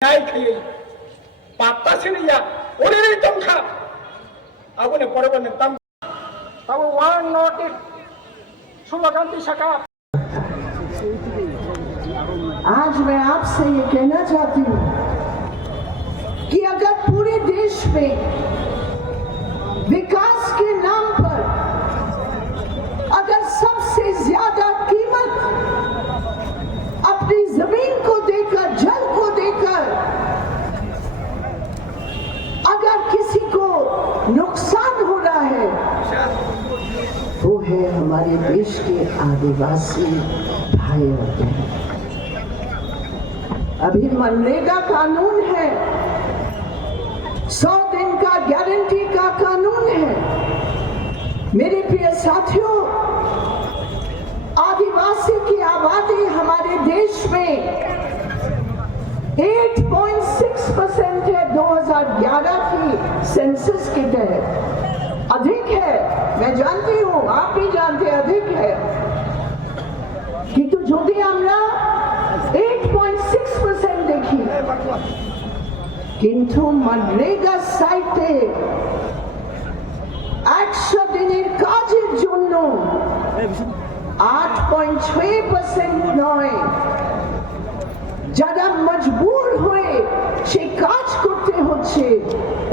Papa sini ya, udah di tongkat. Aku nih perempuan tam, tahu one notif, सुबह ganti शका. आज मैं आपसे ये कहना चाहती हूँ कि अगर पूरे देश में विकास के नाम पर अगर सबसे ज्यादा कीमत अपनी जमीन को देकर, जल को देकर अगर किसी को नुकसान हो रहा है, वो है हमारे देश के आदिवासी भाई और बहन। अभी मनरेगा कानून है, 100 दिन का गारंटी का कानून है। मेरे प्रिय साथियों, आदिवासी की आबादी हमारे देश में 8.6% है 2011 की सेंसस के तहत। अधिक है, मैं जानती हूँ, आप भी जानते हैं अधिक है, কিন্তু যদি আমরা 8.6% দেখি, কিন্তু मनरेगा সাইটে 100 দিনের কাজের জন্য 8.6% নয়, যারা মজবুর হয়ে সেই কাজ করতে হচ্ছে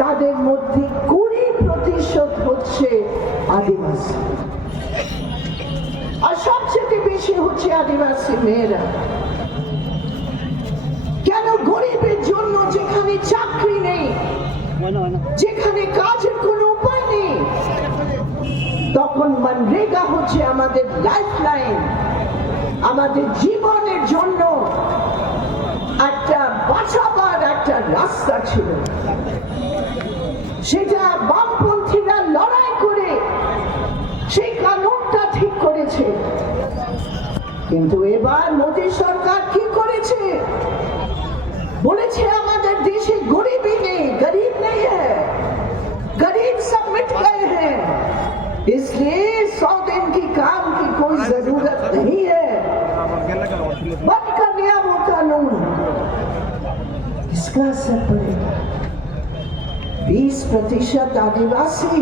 তাদের মধ্যে 20% হচ্ছে আদিবাসী, আর সবচেয়ে বেশি হচ্ছে আদিবাসী মেয়েরা। কেন? গরিবের জন্য যেখানে চাকরি নেই, যেখানে কাজের কোনো উপায় নেই, তখন मनरेगा হচ্ছে আমাদের লাইফলাইন, আমাদের জীবনের জন্য একটা বাঁচাবার একটা রাস্তা ছিল। সেটা বামপন্থীরা লড়াই করে সেই কানুনটা ঠিক করেছে। কিন্তু এবার মোদী সরকার কি করেছে? বলেছে আমাদের দেশে গরিবই নেই, গরিব নেই है, गरीब सब मिट गए हैं, इसलिए 100 दिन की काम की कोई जरूरत नहीं है। बंद कर दिया वो कानून। इसका असर पड़ेगा 20% आदिवासी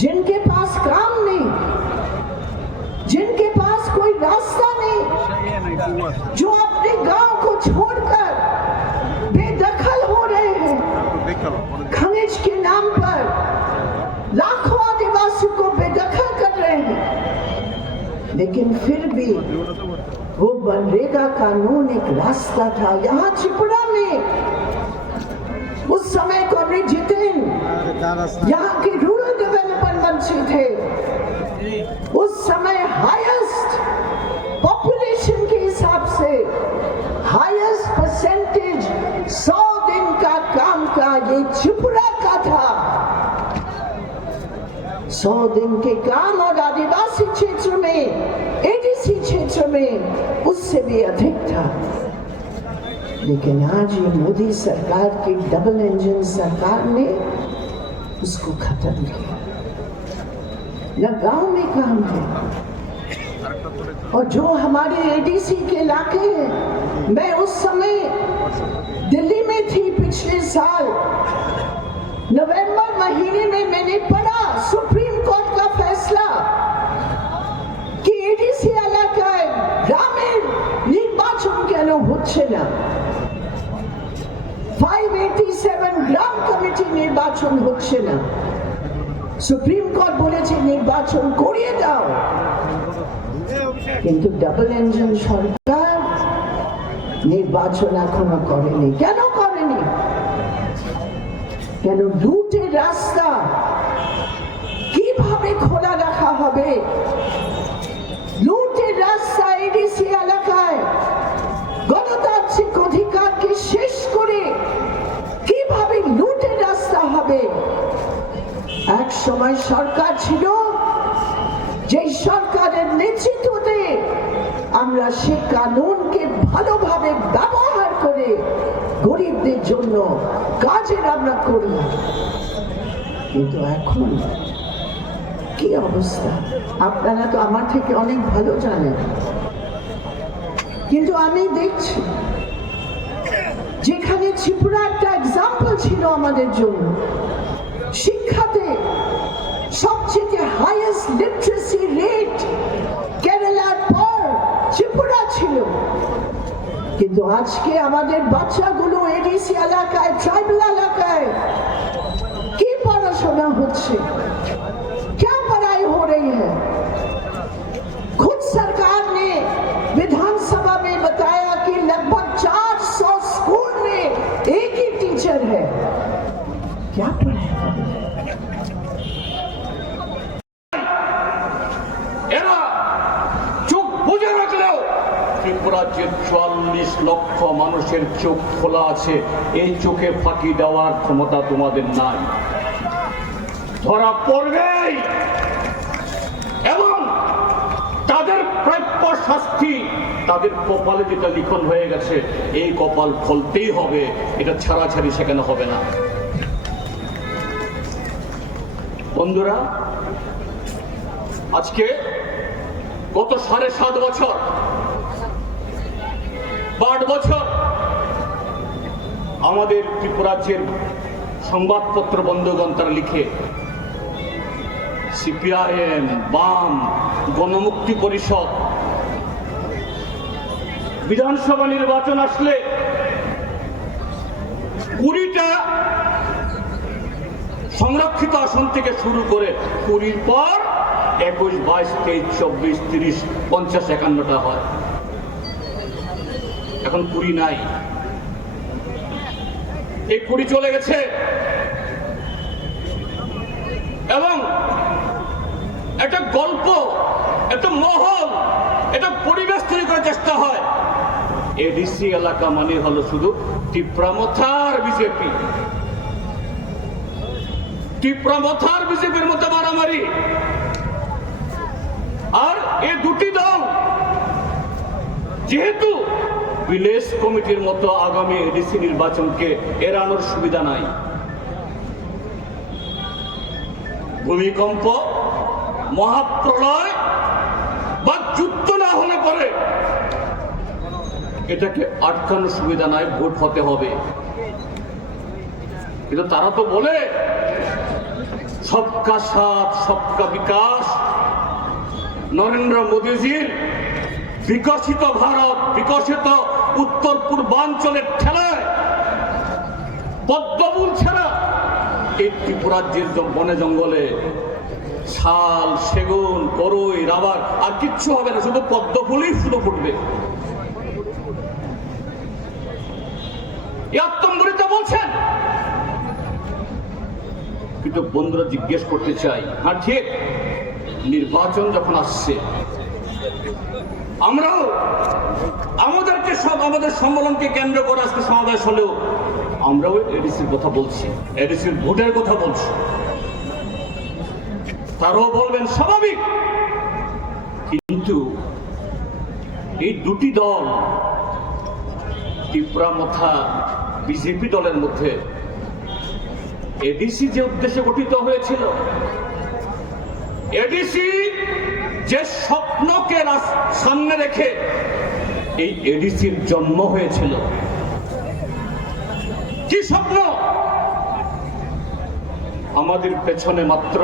जिनके पास काम नहीं, जिनके पास कोई रास्ता नहीं, जो अपने गांव को छोड़कर बेदखल हो रहे हैं, खनिज के नाम पर लाखों आदिवासी को बेदखल कर रहे हैं। लेकिन फिर भी वो मनरेगा कानून एक रास्ता था। यहाँ त्रिपुरा में उस समय कॉमरेड जितेन यहाँ के रूरल डेवलपमेंट मंत्री थे। उस समय हाईएस्ट पॉपुलेशन के हिसाब से हाईएस्ट परसेंटेज 100 दिन का काम का ये त्रिपुरा का था। 100 दिन के काम और आदिवासी क्षेत्र में, एडीसी क्षेत्र में उससे भी अधिक था। लेकिन आज ये मोदी सरकार की डबल इंजन सरकार ने उसको खत्म किया। न गांव में काम है, और जो हमारे एडीसी के इलाके हैं, मैं उस समय दिल्ली में थी पिछले साल नवंबर महीने में, मैंने पढ़ा सुप्रीम कोर्ट का फैसला कि एडीसी এলাকায় গ্রামের নির্বাচন কেন হচ্ছে না। 587 গ্রাম কমিটি নির্বাচন হচ্ছে না। সুপ্রিম কোর্ট বলেছে নির্বাচন করিয়ে দাও, কিন্তু ডাবল ইঞ্জিন সরকার নির্বাচন এখনো করেনি। কেন করেনি? কেন? লুটের রাস্তা কিভাবে খোলা রাখা হবে? লুটের রাস্তা এডিসি এলাকায় গণতান্ত্রিক অধিকারকে শেষ করে কিভাবে লুটের রাস্তা হবে? এক সময় সরকার ছিল, যে সরকারের নেতৃত্বে আমরা সে কানুনকে ভালোভাবে ব্যবহার করে গরিবদের জন্য কাজের আমরা করি। কিন্তু এখন কি অবস্থা আপনারা তো আমার থেকে অনেক ভালো জানেন। কিন্তু আমি দেখছি যেখানে ত্রিপুরা একটা এক্সাম্পল ছিল আমাদের জন্য। শিক্ষাতে সবচেয়ে হাইয়েস্ট লিটারেসি রেট কেরালার পর ত্রিপুরা ছিল, কিন্তু আজকে আমাদের বাচ্চাগুলো এডিসি এলাকায়, ট্রাইবাল एलाकाय কি পড়াশোনা হচ্ছে, क्या पढ़ाई हो रही है। खुद सरकार ने विधानसभा में बताया कि लगभग 400 स्कूल में एक ही टीचर है। क्या पढ़ाई ত্রিপুরাজ্যের ৪৪ লক্ষ মানুষের চোখ খোলা আছে, এই চোখে ফাঁকি দেওয়ার ক্ষমতা তোমাদের নাই। ধরা পড়বেই এবং তাদের প্রাপ্য শাস্তি, তাদের কপালে যেটা লিখন হয়ে গেছে এই কপাল ফলতেই হবে, এটা ছাড়াছাড়ি সেখানে হবে না। বন্ধুরা, আজকে গত ৭.৫ বছর ৮ বছর আমাদের ত্রিপুরাজ্যের সংবাদপত্র বন্ধুগণ তারা লিখে, সিপিআইএম, বাম, গণমুক্তি পরিষদ বিধানসভা নির্বাচন আসলে ২০টা সংরক্ষিত আসন থেকে শুরু করে ২০ পর ২১, ২২, ২৩, ২৪, ৩০, ৫০, ৫১টা হয়। এখন ২০ নাই, এই ২০ চলে গেছে এবং একটা গল্প, একটা মহল, একটা পরিবেশ তৈরি করার চেষ্টা হয়। এডিসি এলাকা মানে হলো শুধু টিপ্রামথার বিজেপি, টিপ্রামথার বিজেপির মতো মারামারি। আর এই দুটি দল যেহেতু ভিলেজ কমিটির মতো আগামী এডিসি নির্বাচনকে এড়ানোর সুবিধা নাই, ভূমিকম্প, মহাপ্রলয় বা যুদ্ধ না হলে পরে এটাকে আটকানোর সুবিধা নাই, ভোট হতে হবে। কিন্তু তারা তো বলে সবকা সাথ সবকা বিকাশ, নরেন্দ্র মোদীজির বিকশিত ভারত, বিকশিত উত্তর পূর্বাঞ্চলের ঠেলায় পদ্মফুল ছাড়া এই ত্রিপুরাজ্যের বনে জঙ্গলে শাল, সেগুন, করই, রাবার আর কিচ্ছু হবে না, শুধু পদ্মফুলই শুধু ফুটবে। আত্মম্বরিত বলছেন, কিন্তু বন্ধুরা জিজ্ঞেস করতে চাই, হ্যাঁ ঠিক, নির্বাচন যখন আসছে আমরাও আমাদেরকে সব আমাদের সম্মেলনকে কেন্দ্র করে আজকে সমাবেশ হলেও আমরাও এডিসির কথা বলছি, এডিসির ভোটের কথা বলছি। তারাও বলবেন স্বাভাবিক, কিন্তু এই দুটি দল টিপ্রামথা বিজেপি দলের মধ্যে এডিসি যে উদ্দেশ্যে গঠিত হয়েছিল, এডিসি যে স্বপ্নকে সামনে রেখে এই এডিসির জন্ম হয়েছিল। কি স্বপ্ন? আমাদের পেছনে মাত্র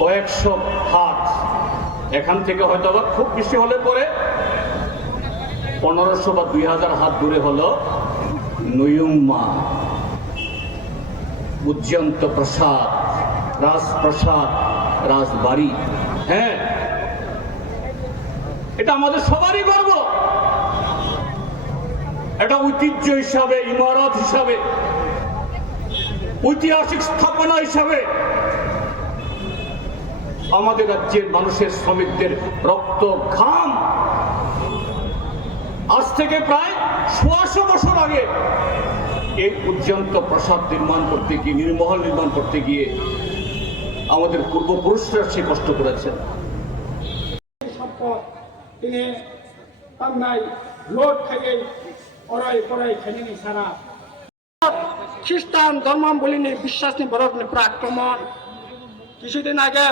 কয়েকশো হাত, এখান থেকে হয়তো আবার খুব বেশি হলে পরে ১৫০০ বা ২০০০ হাত দূরে হলো নয়ুংমা, উজ্জয়ন্ত প্রসাদ, রাজপ্রসাদ, রাজবাড়ি। হ্যাঁ, এটা আমাদের সবারই গর্ব, এটা ঐতিহ্য হিসাবে, ইমারত হিসাবে, ঐতিহাসিক স্থাপনা হিসাবে আমাদের রাজ্যের মানুষের, শ্রমিকদের রক্ত ঘাম আজ থেকে প্রায় ১৬০০ বছর আগে এই উজ্জয়ন্ত প্রাসাদ নির্মাণ করতে গিয়ে, নির্মহল নির্মাণ করতে গিয়ে আমাদের পূর্বপুরুষরা সে কষ্ট করেছেন। সম্পদ তিনি পান্নায় লোড খাইয়ে অরাই পড়াই খাইনি সারা খ্রিস্টান ধর্মাবলী নিয়ে বিশ্বাস নিয়ে ভারত নিয়ে আক্রমণ। কিছুদিন আগে